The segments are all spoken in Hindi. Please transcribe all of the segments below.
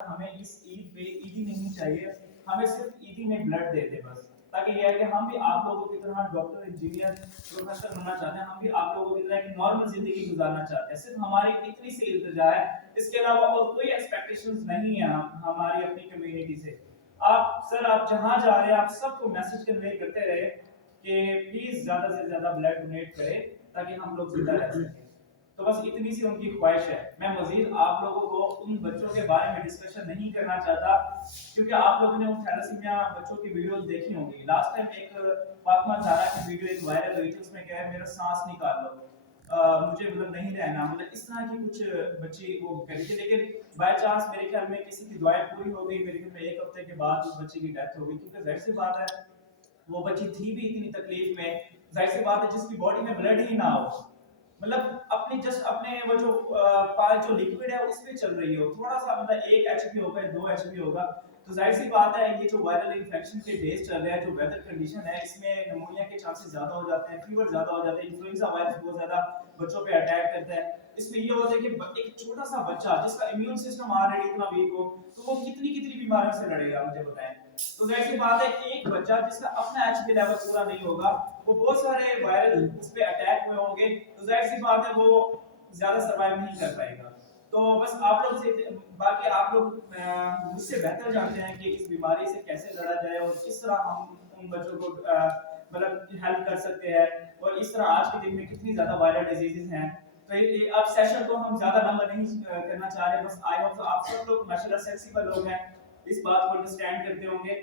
हमें इस ईद पे ईदी नहीं चाहिए, हमें सिर्फ ईदी में ब्लड दे दे बस। ताकि ये है कि हम भी आप लोगों की तरह डॉक्टर, इंजीनियर, प्रोफेसर बनना चाहते हैं, हम भी आप लोगों की तरह एक नॉर्मल ज़िंदगी गुज़ारना चाहते हैं। सिर्फ हमारी इतनी सी इल्तिजा है, इसके अलावा और कोई एक्सपेक्टेशंस नहीं है हमारी अपनी कम्युनिटी से। आप जहाँ जा रहे हैं, आप सबको मैसेज कन्वे करते रहे कि प्लीज़ ज़्यादा से ज़्यादा ब्लड डोनेट करें, ताकि हम लोग ज़िंदा रह सकें। तो बस इतनी सी उनकी ख्वाहिश है। मैं मज़ीद आप लोगों को उन बच्चों के बारे में डिस्कशन नहीं करना चाहता, क्योंकि आप लोगों ने उन थैलेसीमिया बच्चों की वीडियोस देखी होंगी। लास्ट टाइम एक फातिमा ज़हरा की वीडियो एक वायरल हुई थी, उसमें क्या है, मेरा सांस निकाल लो, मुझे मतलब नहीं रहना, मतलब इस तरह की कुछ बच्ची वो कह रही थी। लेकिन बाय चांस मेरे ख्याल में किसी की दुआएं पूरी हो गई, मेरे ख्याल में 1 हफ्ते के बाद उस बच्ची की डेथ हो गई, क्योंकि ज़ाहिर सी बात है वो बच्ची थी भी इतनी तकलीफ में। जाहिर सी बात है जिसकी बॉडी में ब्लड ही ना हो, मतलब अपनी जस्ट अपने वो जो पाल जो लिक्विड है उस पे चल रही हो, थोड़ा सा मतलब 1 एचपी होगा या 2 एचपी होगा, तो जाहिर सी बात है ये जो वायरल इन्फेक्शन के डेज चल रहे हैं, जो वेदर कंडीशन है, इसमें निमोनिया के चांसेस ज्यादा हो जाते हैं, फीवर ज्यादा हो जाते हैं, इन्फ्लुएंजा वायरस बहुत ज्यादा बच्चों पे अटैक करता है। इसमें ये होता है कि एक छोटा सा बच्चा जिसका इम्यून सिस्टम ऑलरेडी इतना वीक हो, तो वो कितनी कितनी बीमारियों से लड़ेगा, मुझे बताएं। तो जाहिर सी बात है एक बच्चा जिसका अपना एचपी लेवल पूरा नहीं होगा, वो बहुत सारे वायरल उस पे अटैक हुए होंगे, तो जाहिर सी बात है वो ज्यादा सर्वाइव नहीं कर पाएगा। तो बस आप लोग से, बाकी आप लोग मुझसे बेहतर जानते हैं कि इस बीमारी से कैसे लड़ा जाए और किस तरह हम उन बच्चों को मतलब हेल्प कर सकते हैं, और इस तरह आज के दिन में कितनी ज्यादा वायरल डिजीजेस हैं। तो अब सेशन को हम ज्यादा लंबा नहीं करना चाह रहे, बस आई होप आप सब लोग माशाल्लाह सेंसिबल लोग हैं, इस बात को अंडरस्टैंड करते होंगे।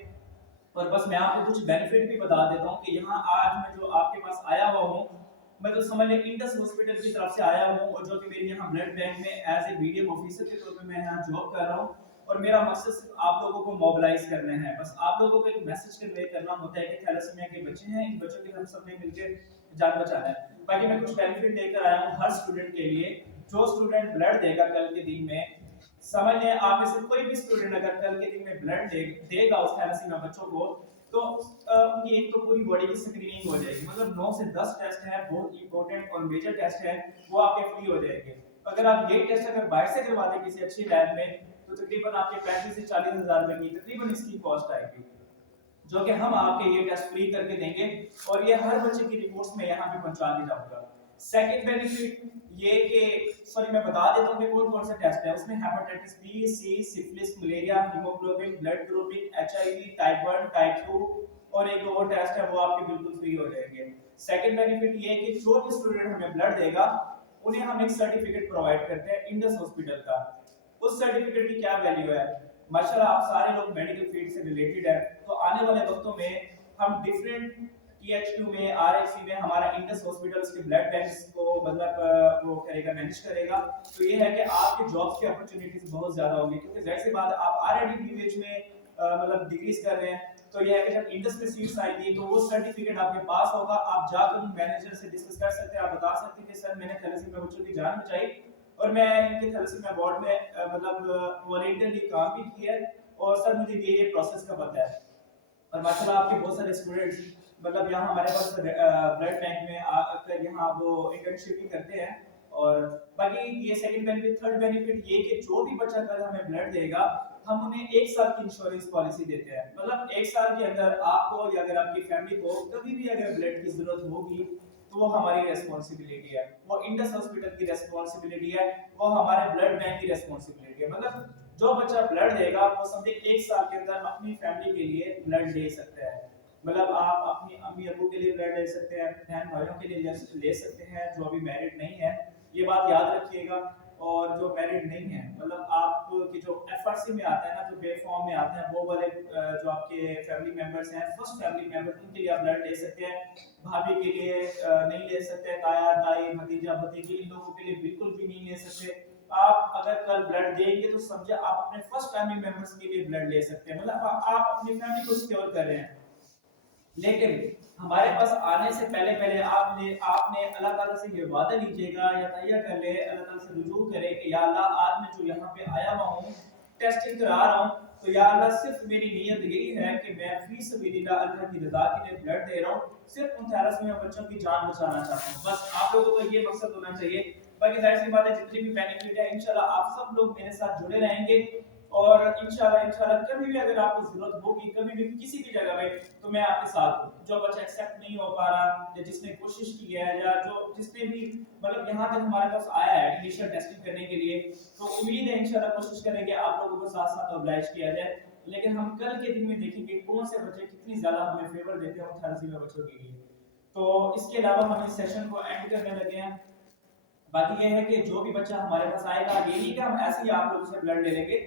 और बस मैं आपको कुछ बेनिफिट भी बता देता हूँ कि यहाँ आज मैं जो आपके पास आया हुआ हूँ, मैं तो समझ लें इंडस हॉस्पिटल की तरफ से आया हूँ, और जो कि मेरी यहाँ ब्लड बैंक में एज ए बीडीएम ऑफिसर के तौर पे मैं यहाँ जॉब कर रहा हूँ। और मेरा मकसद सिर्फ आप लोगों को मोबिलाइज करना है, बस आप लोगों को एक मैसेज कन्वे करना होता है कि थैलेसीमिया के बच्चे हैं, इन बच्चों की हम सब ने मिलकर जान बचाना है। बाकी मैं कुछ बेनिफिट लेकर आया हूँ हर स्टूडेंट के लिए। जो स्टूडेंट ब्लड देगा कल के दिन में, समझ लें आप में से कोई भी स्टूडेंट अगर कल के दिन में ब्लड देगा उस थैलेसीमिया बच्चों को, तो उनकी एक तो पूरी बॉडी की स्क्रीनिंग हो जाएगी, मतलब 9 से 10 टेस्ट है, बहुत इंपॉर्टेंट और मेजर टेस्ट है, वो आपके फ्री हो जाएंगे। अगर आप ये टेस्ट अगर बाहर से करवा दें किसी अच्छी लैब में, तो तकरीबन आपके 35 से 40 हज़ार रुपए की तकरीबन इसकी कॉस्ट आएगी, जो कि हम आपके ये टेस्ट फ्री करके देंगे, और ये हर बच्चे की रिपोर्ट्स में यहाँ पे पहुंचा दी जाऊंगा। सेकंड बेनिफिट ये कि सॉरी मैं बता देता हूँ कि कौन कौन सा टेस्ट है उसमें। Hepatitis B, C, syphilis, malaria, haemoglobin, blood grouping, HIV, type 1, type 2, और एक और टेस्ट है वो आपके बिल्कुल फ्री हो जाएंगे। सेकंड बेनिफिट ये है कि जो भी स्टूडेंट हमें ब्लड देगा, उन्हें हम एक सर्टिफिकेट प्रोवाइड करते हैं इंडस हॉस्पिटल का। उस सर्टिफिकेट की क्या वैल्यू है, माशाल्लाह आप सारे लोग मेडिकल फील्ड से रिलेटेड है, तो आने वाले वक्तों में हम डिफरेंट टीएचक्यू में, आरएचसी में हमारा इंडस हॉस्पिटल्स के ब्लड बैंक्स को मतलब वो करेगा, मैनेज करेगा। तो ये है कि आपके जॉब्स की अपॉर्चुनिटीज बहुत ज्यादा होंगी, क्योंकि जाहिर सी बात है आप ऑलरेडी बीवीएच में मतलब डिग्रीज कर रहे हैं, तो ये है कि जब इंडस में सीट्स आएंगी तो वो सर्टिफिकेट आपके पास होगा, आप जाकर उन मैनेजर से डिस्कस कर सकते हैं, आप बता सकते हैं कि सर मैंने थैलेसीमिया बच्चों की जान बचाई, और मैं इनके थैलेसीमिया वार्ड में मतलब वॉलंटियरली काम भी किया है, और सर मुझे ये प्रोसेस का पता है। और माशाल्लाह आपके बहुत सारे स्टूडेंट्स मतलब यहाँ हमारे पास ब्लड बैंक में आकर यहाँ वो इंटर्नशिप भी करते हैं। और बाकी ये सेकंड बेनिफिट। थर्ड बेनिफिट ये कि जो भी बच्चा कल हमें ब्लड देगा, हम उन्हें 1 साल की इंश्योरेंस पॉलिसी देते हैं, मतलब 1 साल के अंदर आपको या अगर आपकी फैमिली को कभी भी अगर ब्लड की जरूरत होगी, तो वो हमारी रेस्पॉन्सिबिलिटी है, वो इंडस हॉस्पिटल की रेस्पॉन्सिबिलिटी है, वो हमारे ब्लड बैंक की रेस्पॉन्सिबिलिटी है। मतलब जो बच्चा ब्लड देगा वो समझे 1 साल के अंदर अपनी फैमिली के लिए ब्लड दे सकता है। मतलब आप अपनी अम्मी अबू के लिए ब्लड ले सकते हैं, बहन भाइयों के लिए ले सकते हैं जो अभी मैरिड नहीं है, ये बात याद रखिएगा। और जो मैरिड नहीं है, मतलब आपकी जो एफआरसी में आता है ना, जो बे फॉर्म में आते हैं, वो वाले जो आपके फैमिली मेंबर्स हैं, फर्स्ट फैमिली मेंबर्स, उनके लिए आप ब्लड ले सकते हैं। भाभी के लिए नहीं ले सकते, ताया ताई भतीजा भतीजी इन लोगों के लिए बिल्कुल भी नहीं ले सकते। आप अगर कल ब्लड देंगे तो समझे आप अपने फर्स्ट फैमिली मेंबर्स के लिए ब्लड ले सकते हैं, मतलब आप अपनी फैमिली को सिक्योर कर रहे हैं। लेकिन हमारे पास आने से पहले पहले आपने अल्लाह ताला से ये वादा लीजिएगा या तैयार कर ले, अल्लाह ताला से रुजू करे कि या अल्लाह आज मैं जो यहाँ पे आया हुआ हूँ, टेस्टिंग करा रहा हूँ, तो या अल्लाह सिर्फ मेरी नीयत यही है कि मैं फी सबीलिल्लाह अल्लाह की रज़ा के लिए ब्लड दे रहा हूँ, सिर्फ उन थैलेसीमिया बच्चों की जान बचाना चाहता हूँ। बस आप लोगों को ये मकसद होना चाहिए। बाकी जाहिर सी बात है जितनी भी बेनिफिट है इंशाल्लाह आप सब लोग मेरे साथ जुड़े रहेंगे, और इंशाल्लाह कभी भी अगर आपको जरूरत होगी कभी भी किसी भी जगह पे तो मैं आपके साथ हूँ। जो बच्चा एक्सेप्ट नहीं हो पा रहा या जिसने कोशिश की है या जो जिसने भी मतलब यहाँ तक हमारे पास आया है इनिशियल टेस्टिंग करने के लिए, तो उम्मीद है इंशाल्लाह कोशिश करेंगे आप लोगों को साथ साथ ऑब्लाइज किया जाए। लेकिन हम कल के दिन में देखेंगे कौन से बच्चे कितनी ज्यादा हमें फेवर देते हैं थैलेसीमिया बच्चों के लिए। तो इसके अलावा हम इस सेशन को एंड करने लगे हैं। बाकी ये है कि जो भी बच्चा हमारे पास आएगा ये नहीं कि हम ऐसे ही आप लोगों से ब्लड ले लेंगे,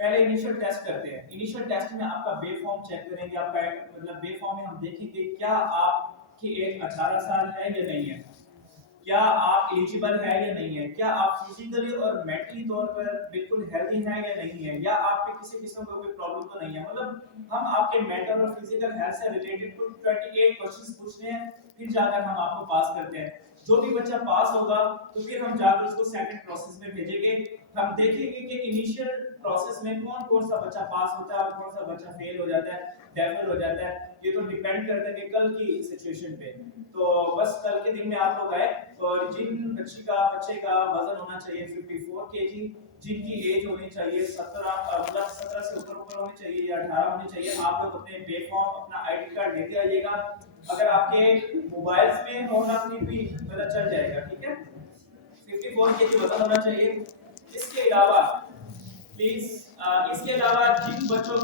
पहले इनिशियल टेस्ट करते हैं। इनिशियल टेस्ट में आपका बे फॉर्म चेक करेंगे, आपका मतलब बे फॉर्म में हम देखेंगे क्या आपकी एज 18 साल है या नहीं है, क्या आप एलिजिबल है या नहीं है, क्या आप फिजिकली और मेंटली तौर पर बिल्कुल हेल्दी हैं या नहीं है, या आप पे किसी किस्म का कोई प्रॉब्लम तो नहीं है। मतलब हम आपके मेंटल और फिजिकल हेल्थ से रिलेटेड कुल 28 क्वेश्चंस पूछते हैं, फिर जाकर हम आपको पास करते हैं। जो भी बच्चा पास होगा तो फिर हम जाकर उसको सेकंड प्रोसेस में भेजेंगे। हम देखेंगे कि इनिशियल प्रोसेस में कौन कौन सा बच्चा पास होता है और कौन सा बच्चा फेल हो जाता है, डेफर हो जाता है। ये तो डिपेंड करता है कि कल की सिचुएशन पे। तो बस कल के दिन में आप लोग आए और जिन बच्चे का वजन होना चाहिए 54 केजी, जिनकी एज होनी चाहिए 17 मतलब 17 से ऊपर होनी चाहिए या 18 होनी चाहिए, आप लोग अपने पे फॉर्म अपना आईडी कार्ड लेते आइएगा। अगर आपके मोबाइल्स में होना फिर भी मतलब चल जाएगा, ठीक है। 54 केजी वजन होना चाहिए। इसके अलावा प्लीज इसके अलावा जिन बच्चों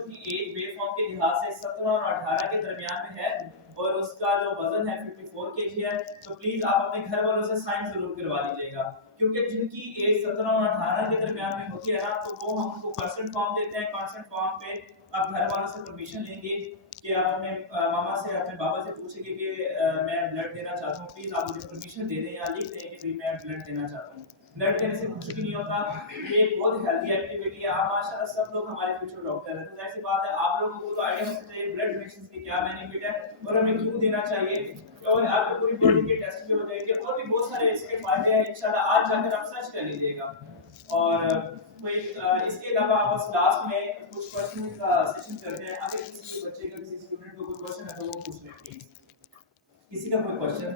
की एज बे फॉर्म के लिहाज से 17 और 18 के दरमियान में है और उसका जो वजन है 54 केजी है, तो प्लीज आप अपने घर वालों से साइन जरूर करवा लीजिएगा। क्योंकि जिनकी एज 17 और 18 के दरमियान में होती है ना, तो वो हम उनको कंसेंट फॉर्म देते हैं। कंसेंट फॉर्म पे आप घर वालों से परमिशन लेंगे कि आप अपने मामा से अपने बाबा से पूछेंगे कि मैं ब्लड देना चाहता हूँ, प्लीज आप मुझे परमिशन दे दें या लिख दें कि मैं ब्लड देना चाहता हूँ। ब्लड देने से कुछ भी नहीं होता, ये एक बहुत हेल्दी एक्टिविटी है। आप माशाल्लाह सब लोग हमारे फ्यूचर डॉक्टर हैं, तो ऐसी बात है आप लोगों को तो आइडिया होना चाहिए ब्लड डोनेशन के क्या बेनिफिट है और हमें क्यों देना चाहिए, और आपकी पूरी बॉडी के टेस्ट भी हो जाएंगे और भी बहुत सारे इसके फायदे हैं। इंशाल्लाह आज जाकर आप सर्च कर लीजिएगा। और कोई इसके अलावा बस लास्ट में कुछ क्वेश्चन का सेशन करते हैं। अगर किसी बच्चे का किसी स्टूडेंट को कोई क्वेश्चन है तो वो पूछ ले प्लीज। किसी का कोई क्वेश्चन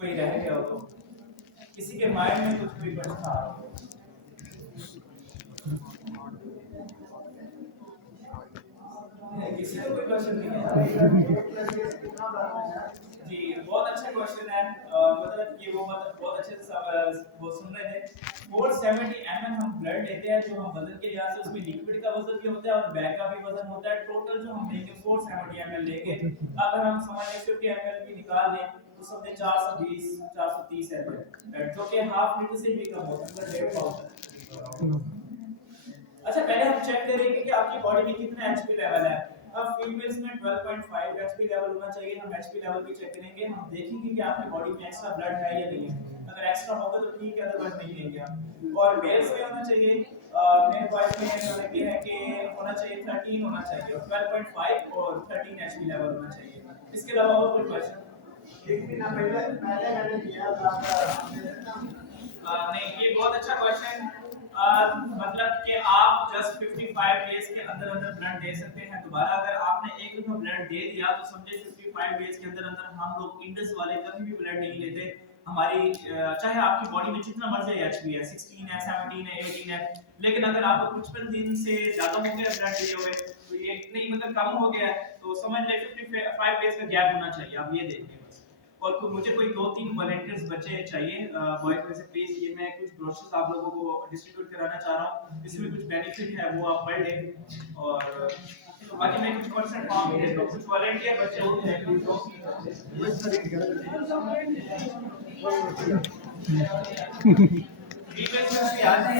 कोई रह गया हो तो, किसी के माइंड में कुछ भी क्वेश्चन आ रहा हो। किसी को कोई क्वेश्चन नहीं है जी? बहुत अच्छा क्वेश्चन है। मतलब कि वो मतलब बहुत अच्छे से वो सुन रहे थे। 470 ml हम ब्लड लेते हैं, जो हम वजन के लिहाज से उसमें लिक्विड का वजन भी होता है और बैग का भी वजन होता है। टोटल जो हम लेंगे 470 ml लेंगे। अगर हम समझ लें 50 ml भी निकाल लें तो समझे 420 430 ml, जो कि हाफ लीटर से भी कम होता है, मतलब 1.5 पाउंड। अच्छा, पहले हम चेक करेंगे कि आपकी बॉडी में कितना एचपी लेवल है। अब फीमेल्स में 12.5 एचपी लेवल होना चाहिए। हम एचपी लेवल भी चेक करेंगे, हम देखेंगे कि आपकी बॉडी में एक्स्ट्रा ब्लड है या नहीं है। अगर एक्स्ट्रा होगा तो ठीक है, अदरवाइज नहीं लेंगे हम। और मेल्स में होना चाहिए, मेल बॉयज में मतलब ये है कि होना चाहिए 13 होना चाहिए, और 12.5 और 13 एचपी लेवल होना चाहिए। इसके अलावा और कोई क्वेश्चन? एक दिन पहले मैंने किया था नहीं, ये बहुत अच्छा क्वेश्चन। मतलब कि आप जस्ट 55 डेज के अंदर अंदर ब्लड दे सकते हैं दोबारा। अगर आपने एक दफा ब्लड दे दिया तो समझे 55 डेज के अंदर अंदर हम लोग इंडस वाले कभी भी ब्लड नहीं लेते। हमारी चाहे आपकी बॉडी में जितना मर्जी एचपी है, 16 है, 17 है, 18 है, लेकिन अगर आपको कुछ दिन से ज्यादा हो गया ब्लड लिए हुए, तो ये नहीं मतलब कम हो गया है, तो समझ ले 55 डेज का गैप होना चाहिए। आप ये देखिए बस। और तो मुझे कोई 2-3 वॉलंटियर्स बच्चे चाहिए बॉयज में से, प्लीज ये मैं कुछ ब्रोशर्स आप लोगों को डिस्ट्रीब्यूट कराना चाह रहा हूं। इसमें कुछ बेनिफिट है वो आप पढ़ लें। और तो बाकी मैं कुछ पर्सन फॉर्म भी देता हूं, कुछ वॉलंटियर बच्चे होते हैं प्लीज दो भी आ जाए।